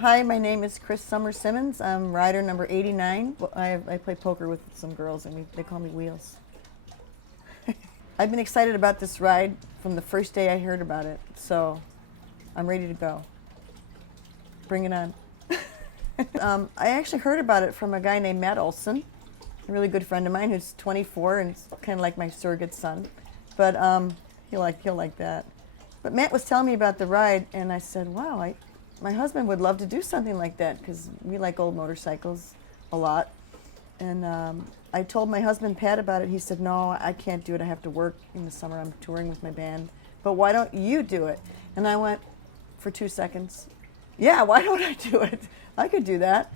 Hi, my name is Sommer-Simmons. I'm rider number 89. I play poker with some girls, and they call me Wheels. I've been excited about this ride from the first day I heard about it, so I'm ready to go. Bring it on. I actually heard about it from a guy named Matt Olson, a really good friend of mine who's 24 and kind of like my surrogate son. But he'll like that. But Matt was telling me about the ride, and I said, wow, my husband would love to do something like that because we like old motorcycles a lot. And I told my husband, Pat, about it. He said, no, I can't do it. I have to work in the summer. I'm touring with my band. But why don't you do it? And I went for 2 seconds, yeah, why don't I do it? I could do that.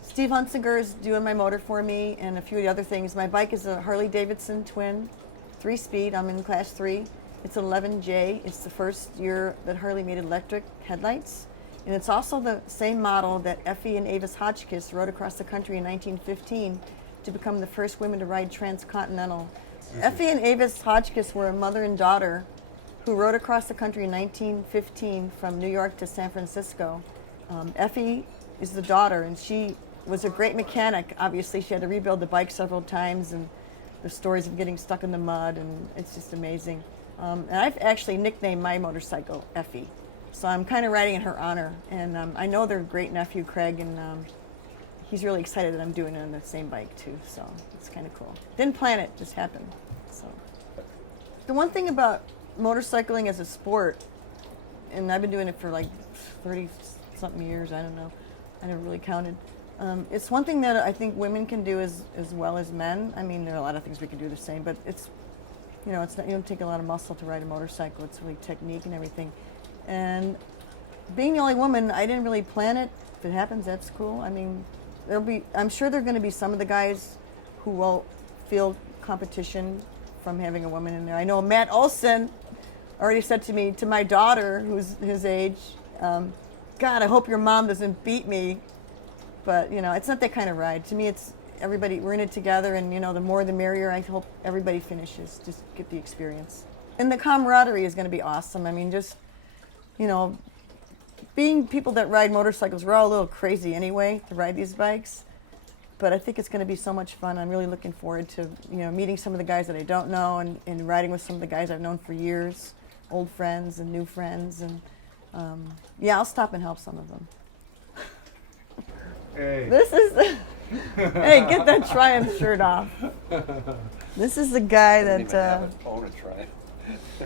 Steve Hunsinger is doing my motor for me and a few of the other things. My bike is a Harley-Davidson twin, 3-speed. I'm in class 3. It's an 11J. It's the first year that Harley made electric headlights. And it's also the same model that Effie and Avis Hotchkiss rode across the country in 1915 to become the first women to ride transcontinental. Effie and Avis Hotchkiss were a mother and daughter who rode across the country in 1915 from New York to San Francisco. Effie is the daughter, and she was a great mechanic. Obviously, she had to rebuild the bike several times, and the stories of getting stuck in the mud, and it's just amazing. And I've actually nicknamed my motorcycle Effie. So I'm kind of riding in her honor, and I know their great nephew Craig, and he's really excited that I'm doing it on the same bike too. So it's kind of cool. Didn't plan it, just happened. So the one thing about motorcycling as a sport, and I've been doing it for like 30-something years. I don't know. I never really counted. It's one thing that I think women can do as well as men. I mean, there are a lot of things we can do the same, but it's not, you don't take a lot of muscle to ride a motorcycle. It's really technique and everything. And being the only woman, I didn't really plan it. If it happens, that's cool. I mean, I'm sure there are going to be some of the guys who will feel competition from having a woman in there. I know Matt Olson already said to me, to my daughter, who's his age, God, I hope your mom doesn't beat me. But, it's not that kind of ride. To me, it's everybody, we're in it together, and, the more the merrier. I hope everybody finishes, just get the experience. And the camaraderie is going to be awesome. I mean, just, being people that ride motorcycles, we're all a little crazy anyway to ride these bikes. But I think it's going to be so much fun. I'm really looking forward to, meeting some of the guys that I don't know and riding with some of the guys I've known for years, old friends and new friends. And, yeah, I'll stop and help some of them. Hey. This is the... Hey, get that Triumph shirt off. This is the guy that... Own a Triumph.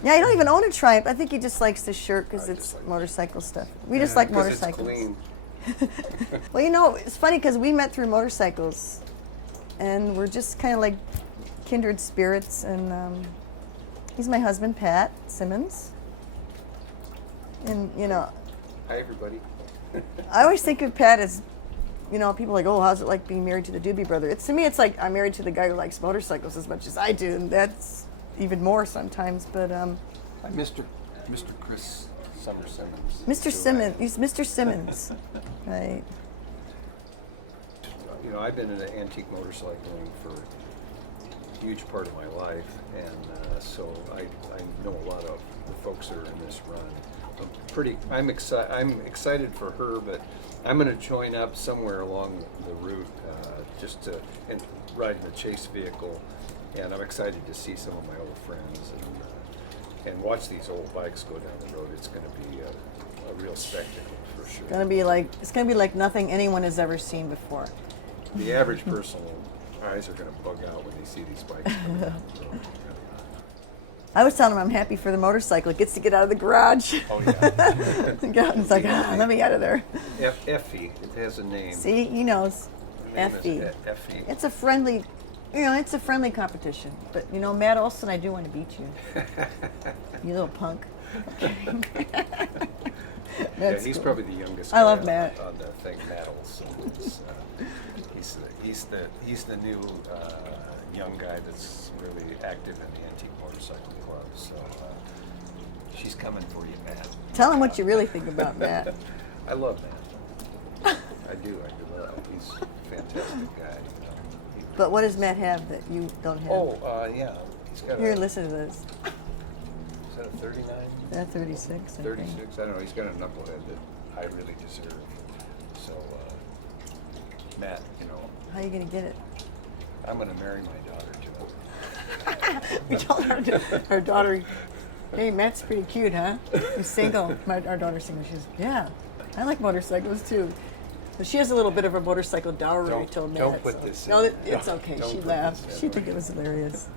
Yeah, he don't even own a Triumph. I think he just likes the shirt because it's like motorcycle stuff. We just like motorcycles. It's clean. Well, it's funny because we met through motorcycles, and we're just kind of like kindred spirits. And he's my husband, Pat Simmons. And Hi, everybody. I always think of Pat as, people are like, oh, how's it like being married to the Doobie Brother? To me, it's like I'm married to the guy who likes motorcycles as much as I do, and that's even more sometimes. But I'm Mr. Chris Sommer-Simmons. Mr. Simmons, he's Mr. Simmons, right? I've been into antique motorcycling for a huge part of my life, and so I know a lot of the folks that are in this run. I'm excited for her, but I'm going to join up somewhere along the route and ride in the chase vehicle. And I'm excited to see some of my old friends and watch these old bikes go down the road. It's going to be a real spectacle for sure. It's gonna be like nothing anyone has ever seen before. The average person's eyes are going to bug out when they see these bikes coming down the road. I was telling him I'm happy for the motorcycle. It gets to get out of the garage. Oh yeah. It's like, let me get out of there. Effie, it has a name. See, he knows. Effie. Effie. It's a friendly. It's a friendly competition. But, Matt Olson, I do want to beat you. You little punk. Okay. Yeah, he's cool. Probably the youngest I guy love Matt. On the thing, Matt Olson. He's the new young guy that's really active in the Antique Motorcycle Club. So she's coming for you, Matt. Tell him what you really think about Matt. I love Matt. I do love him. He's a fantastic guy. But what does Matt have that you don't have? Oh, yeah. He's got Here, listen to this. Is that a 39? That's 36. 36? I don't know. He's got a knucklehead that I really deserve. So, Matt, you know, How are you gonna get it? I'm going to marry my daughter to it. We told our daughter, hey, Matt's pretty cute, huh? He's single. Our daughter's single. She's, yeah, I like motorcycles too. But she has a little bit of a motorcycle dowry, I told Matt. Don't put this in. No, it's okay. Don't She put laughed. this in. She think it was hilarious.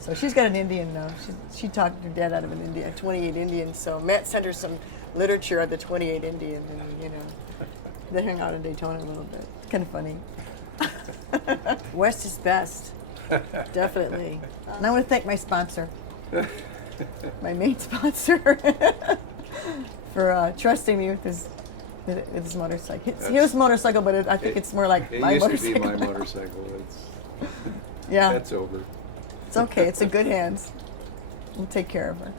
So she's got an Indian now. She talked her dad out of an Indian, a 28 Indian. So Matt sent her some literature on the 28 Indian, and you know, they hang out in Daytona a little bit. Kind of funny. West is best, definitely. And I want to thank my sponsor, my main sponsor, for trusting me with his motorcycle. It's his motorcycle, but I think it's more like It my used motorcycle. to be my motorcycle. Yeah, That's over. it's okay. It's in good hands. We'll take care of her.